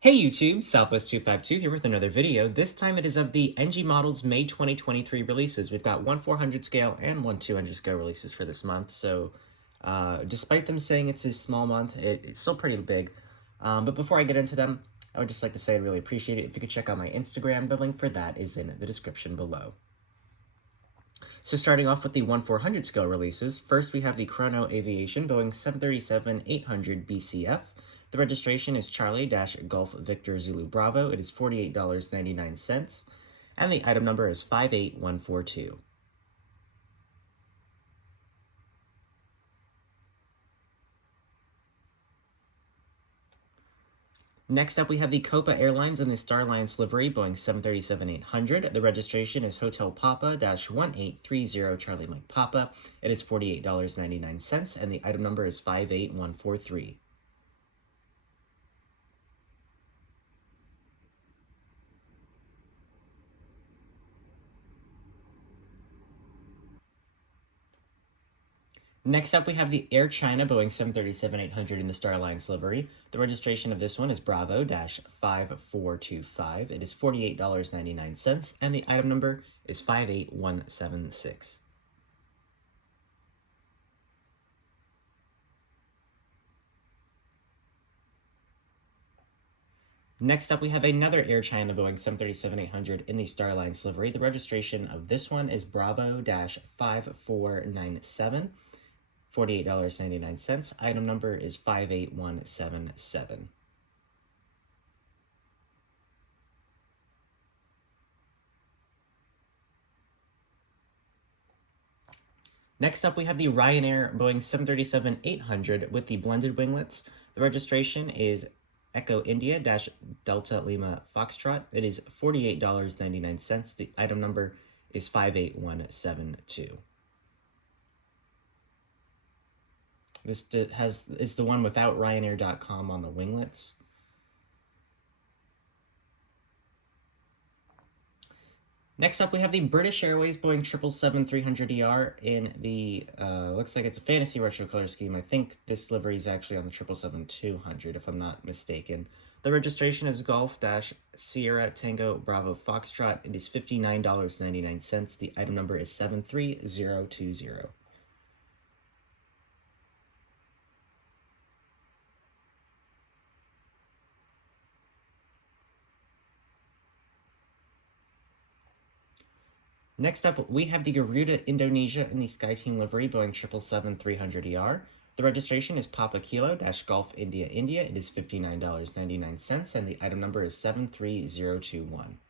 Hey YouTube, Southwest252 here with another video. This time it is of the NG Models May 2023 releases. We've got one 400 scale and one 200 scale releases for this month, so despite them saying it's a small month, it's still pretty big. But before I get into them, I would just like to say I'd really appreciate it if you could check out my Instagram. The link for that is in the description below. So starting off with the 1/400 scale releases, first we have the Chrono Aviation Boeing 737-800 BCF. The registration is Charlie-Golf Victor Zulu Bravo. It is $48.99, and the item number is 58142. Next up, we have the Copa Airlines and the Star Alliance livery, Boeing 737-800. The registration is Hotel Papa-1830 Charlie Mike Papa. It is $48.99, and the item number is 58143. Next up, we have the Air China Boeing 737-800 in the Star Alliance livery. The registration of this one is Bravo-5425. It is $48.99, and the item number is 58176. Next up, we have another Air China Boeing 737-800 in the Star Alliance livery. The registration of this one is Bravo-5497. $48.99. Item number is 58177. Next up, we have the Ryanair Boeing 737-800 with the blended winglets. The registration is Echo India Delta Lima Foxtrot. It is $48.99. The item number is 58172. This is the one without Ryanair.com on the winglets. Next up, we have the British Airways Boeing 777-300ER in the, looks like it's a fantasy retro color scheme. I think this livery is actually on the 777-200, if I'm not mistaken. The registration is Golf-Sierra Tango Bravo Foxtrot. It is $59.99. The item number is 73020. Next up, we have the Garuda Indonesia in the SkyTeam livery, Boeing 777-300ER. The registration is Papa Kilo-Golf India India. It is $59.99, and the item number is 73021.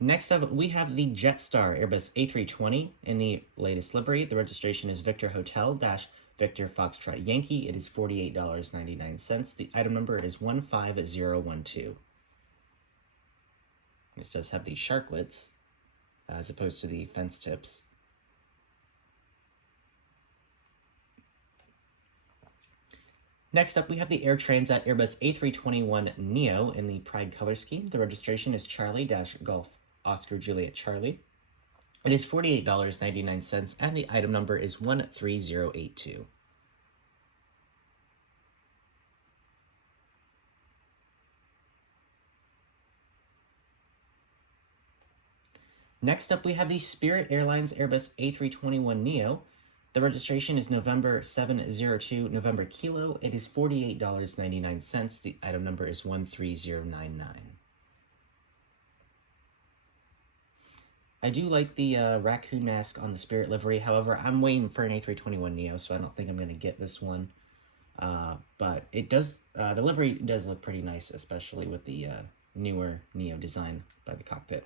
Next up, we have the Jetstar Airbus A320 in the latest livery. The registration is Victor Hotel-Victor Foxtrot Yankee. It is $48.99. The item number is 15012. This does have the sharklets as opposed to the fence tips. Next up, we have the Air Transat Airbus A321neo in the Pride color scheme. The registration is Charlie-Golf Oscar Juliet Charlie. It is $48.99, and the item number is 13082. Next up, we have the Spirit Airlines Airbus A321neo. The registration is November 702 November Kilo. It is $48.99. The item number is 13099. I do like the raccoon mask on the Spirit livery. However, I'm waiting for an A321neo, so I don't think I'm going to get this one. But it does, the livery does look pretty nice, especially with the newer Neo design by the cockpit.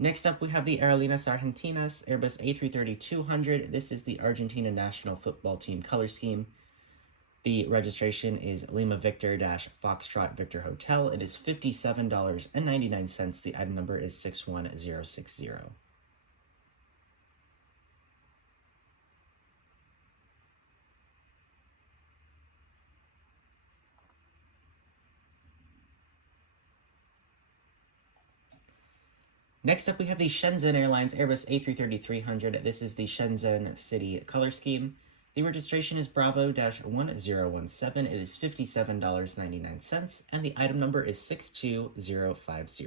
Next up, we have the Aerolíneas Argentinas Airbus A330-200. This is the Argentina national football team color scheme. The registration is Lima Victor-Foxtrot Victor Hotel. It is $57.99. The item number is 61060. Next up, we have the Shenzhen Airlines Airbus A330-300. This is the Shenzhen City color scheme. The registration is Bravo-1017. It is $57.99, and the item number is 62050.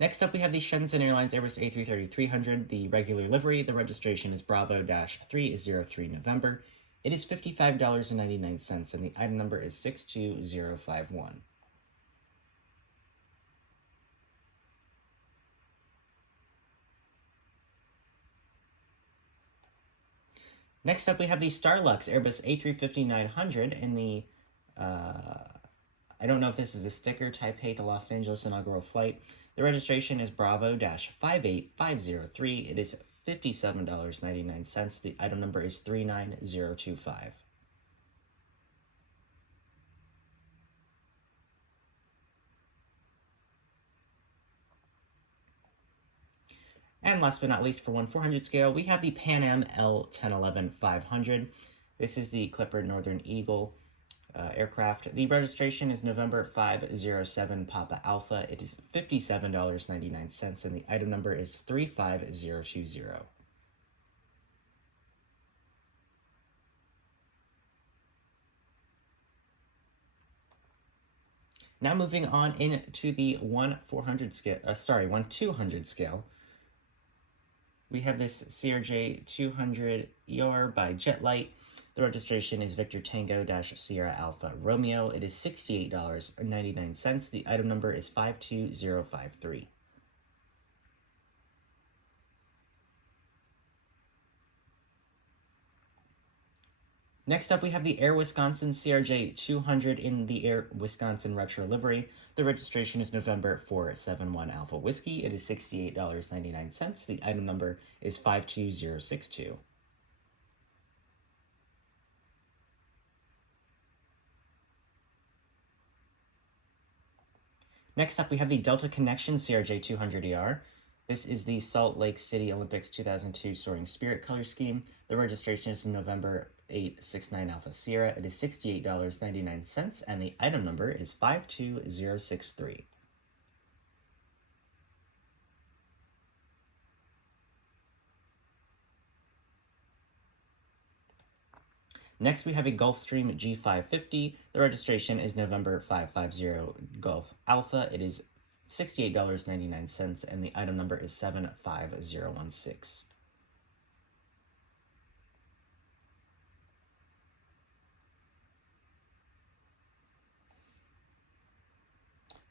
Next up, we have the Shenzhen Airlines Airbus A330-300, the regular livery. The registration is Bravo-303 November. It is $55.99, and the item number is 62051. Next up, we have the Starlux Airbus A350-900 in the, I don't know if this is a sticker, Taipei to Los Angeles inaugural flight. The registration is Bravo-58503. It is $57.99. The item number is 39025. And last but not least, for 1/400 scale, we have the Pan Am L1011-500. This is the Clipper Northern Eagle aircraft. The registration is November 507 Papa Alpha. It is $57.99, and the item number is 35020. Now moving on into the 1/400 scale, 1/200 scale. We have this CRJ200ER by Jetlight. The registration is Victor Tango Sierra Alpha Romeo. It is $68.99. The item number is 52053. Next up, we have the Air Wisconsin CRJ200 in the Air Wisconsin Retro livery. The registration is November 471 Alpha Whiskey. It is $68.99. The item number is 52062. Next up, we have the Delta Connection CRJ200ER. This is the Salt Lake City Olympics 2002 Soaring Spirit color scheme. The registration is November 869 Alpha Sierra. It is $68.99, and the item number is 52063. Next, we have a Gulfstream G550. The registration is November 550 Gulf Alpha. It is $68.99, and the item number is 75016.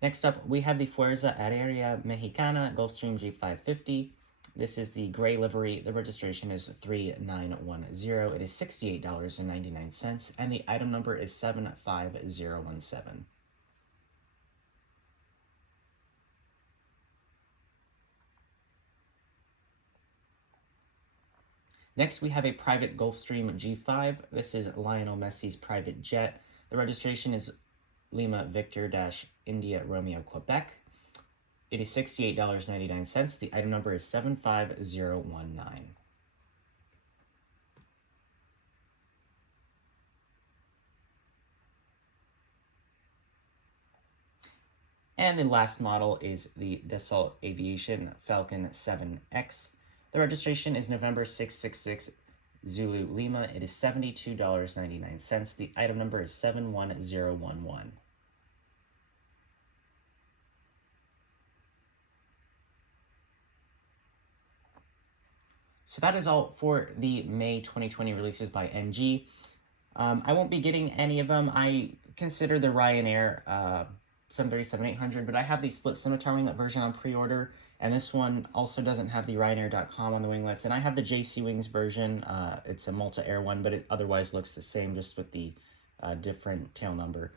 Next up, we have the Fuerza Aérea Mexicana Gulfstream G550. This is the gray livery. The registration is 3910. It is $68.99, and the item number is 75017. Next, we have a private Gulfstream G5. This is Lionel Messi's private jet. The registration is Lima Victor India Romeo Quebec. It is $68.99. The item number is 75019. And the last model is the Dassault Aviation Falcon 7X. The registration is November 666 Zulu Lima. It is $72.99. The item number is 71011. So that is all for the May 2020 releases by NG. I won't be getting any of them. I consider the Ryanair 737-800, but I have the split scimitar winglet version on pre-order, and this one also doesn't have the Ryanair.com on the winglets, and I have the JC Wings version. It's a Malta Air one, but it otherwise looks the same, just with the different tail number.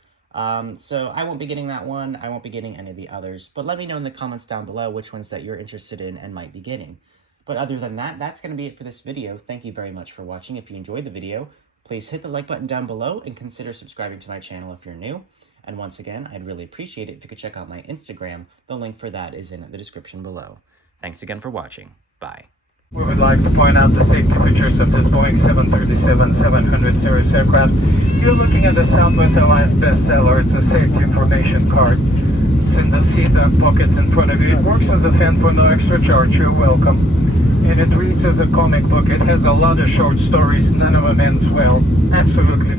So I won't be getting that one. I won't be getting any of the others, but let me know in the comments down below which ones that you're interested in and might be getting. But other than that, that's going to be it for this video. Thank you very much for watching. If you enjoyed the video, please hit the like button down below and consider subscribing to my channel if you're new. And once again, I'd really appreciate it if you could check out my Instagram. The link for that is in the description below. Thanks again for watching. Bye. We would like to point out the safety features of this Boeing 737-700 series aircraft. You're looking at the Southwest Airlines bestseller. It's a safety information card. It's in the seat pocket in front of you. It works as a fan for no extra charge. You're welcome. And it reads as a comic book. It has a lot of short stories. None of them ends well. Absolutely.